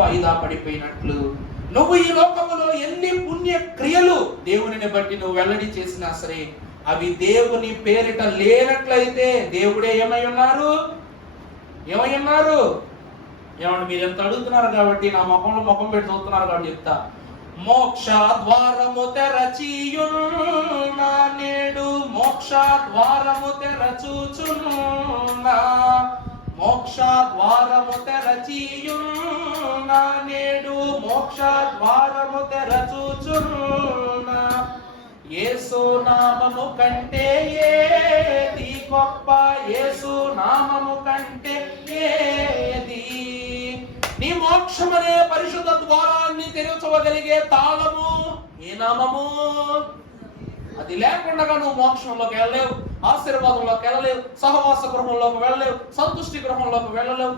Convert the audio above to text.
వాయిదా పడిపోయినట్లు నువ్వు ఈ లోకములో ఎన్ని పుణ్య క్రియలు దేవునిని బట్టి నువ్వు వెల్లడి చేసినా సరే అవి దేవుని పేరిట లేనట్లయితే దేవుడే ఏమై ఉన్నారు? ఏమంటే మీరు ఎంత అడుగుతున్నారు కాబట్టి నా ముఖంలో ముఖం పెట్టి చదువుతున్నారు కాబట్టి చెప్తా. మోక్ష ద్వారము తెరచియున్నా నేడు, మోక్ష ద్వారము తెరచుచున్నా, మోక్ష ద్వారము తెరచియున్నా నేడు, మోక్ష ద్వారము తెరచుచున్నా. యేసు నామము కంటే ఏది గొప్ప? యేసు నామము కంటే ఏది? నీ మోక్షం అనే పరిశుద్ధ ద్వారాన్ని తెరచగలిగే తాళము ఏ నామము? అది లేకుండా నువ్వు మోక్షంలోకి వెళ్ళలేవు, ఆశీర్వాదంలోకి వెళ్ళలేవు, సహవాస గృహంలోకి వెళ్ళలేవు, సంతుష్టి గృహంలోకి వెళ్ళలేవు.